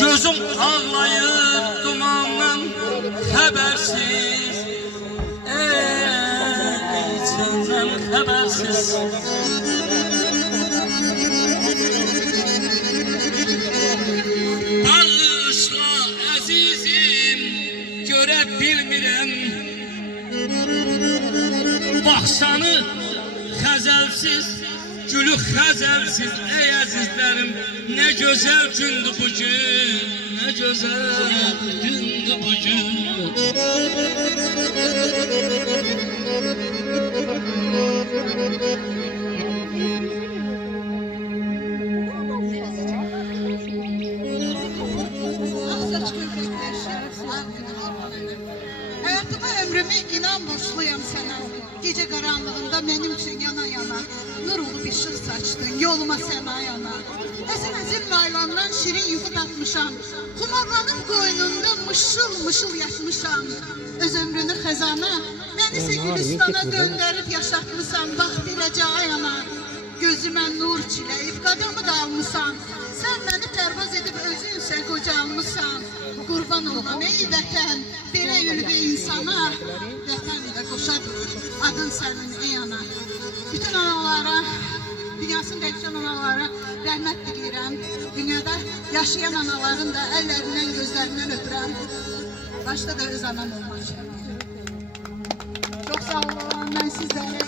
Gözüm ağlayır dumandan habersiz, senden habersiz. Bağışla azizim, göre bilmirəm baxsanı xəzəlsiz, gülü xəzəlsiz. Ey əzizlərim, nə gözəl gündür bu gün, nə gözəl gündür bu gün. Hayatıma ömrümü inan borçluyum sana. Gece karanlığında benim için yana yana nur olup ışık saçtın yoluma sema yana. Esin laylandan şirin yuhu tatmışam. Kumarlanıp koynunda mışıl mışıl yaşmışam. Öz ömrünü xəzana, beni ise Gülistana döndürüp yaşatmışam. Bak bilece ayana, gözüme nur çileyip kadımı da almışam. Sen beni pervaz edip özünse qocalmışsan. Qurban olmam ey vətən, belə ülvi insana. Vətən də qoşa durur, adın sənin ey ana. Bütün analara, dünyasını dəyişən analara rəhmət diləyirəm. Dünyada yaşayan anaların da əllərindən, gözlərindən öpürəm. Başta da öz anam olmaq istəyirəm. Çok sağ olun, ben sizleri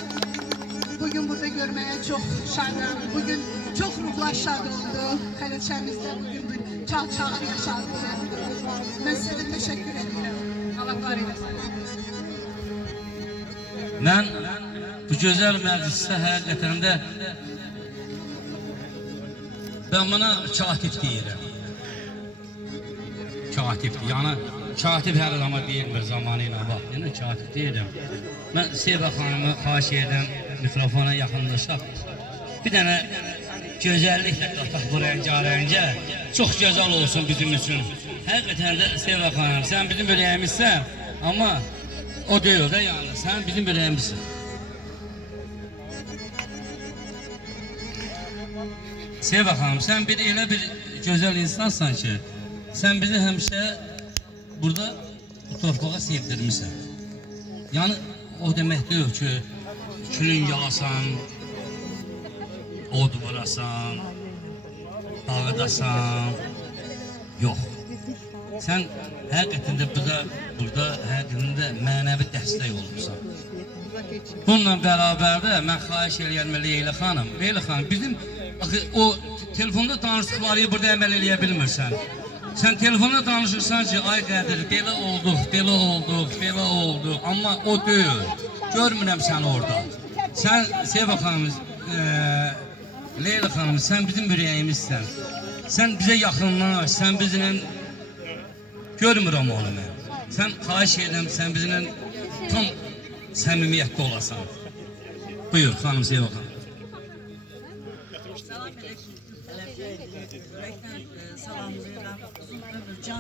bugün burada görmeye çok şadım. Bugün çok ruhlar şad oldu. Kraliçemizde bugün bir çağır yaşadı. Ben size de teşekkür ederim. Allah var eylesin. Ben bu güzel mecliste hakikaten de ben bana katip deyirəm. Katip, yani katip her zaman deyilmir zamanıyla bak. Yani katip deyirəm. Ben Seva Hanım'ı xahiş edirəm mikrofona yaxınlaşaq. Bir tane güzellikle qataq bu rəngə çok güzel olsun bizim için. Hakikaten de Seva Hanım, sen bizim böləyimizsən, ama o diyor da yani sen bizim böləyimizsin. Seva Hanım, sen bir elə bir güzel insansan ki, sen bizi həmişə burada bu torpağa sevdirmişsən. Yani o demek diyor ki, külün yalasan, od vurasan, dağıdasan, yok. Sen hakikaten de burada hakikaten de mənəvi dəstək olursan. Bununla beraber de ben xahiş edirəm Leyla Hanım. Leyla Hanım, bizim o telefonda danışdıqları burada əməl eləyə bilmirsən. Sen telefonda danışırsan ki, ay Qədir, belə olduq. Amma o deyil. Görmürəm səni orada. Sen Seva Hanım, Leyla Hanım, sen bizim ürəyimizsən. Sen bize yaxınlaş, sen bizimle görmürəm onu mən. Sen xahiş edirəm, sen bizimle tam səmimiyyətli olasan. Buyur xanım Seva Hanım. Salam əleykum. Ürəkdən salamlayıram. Uzun ömür, can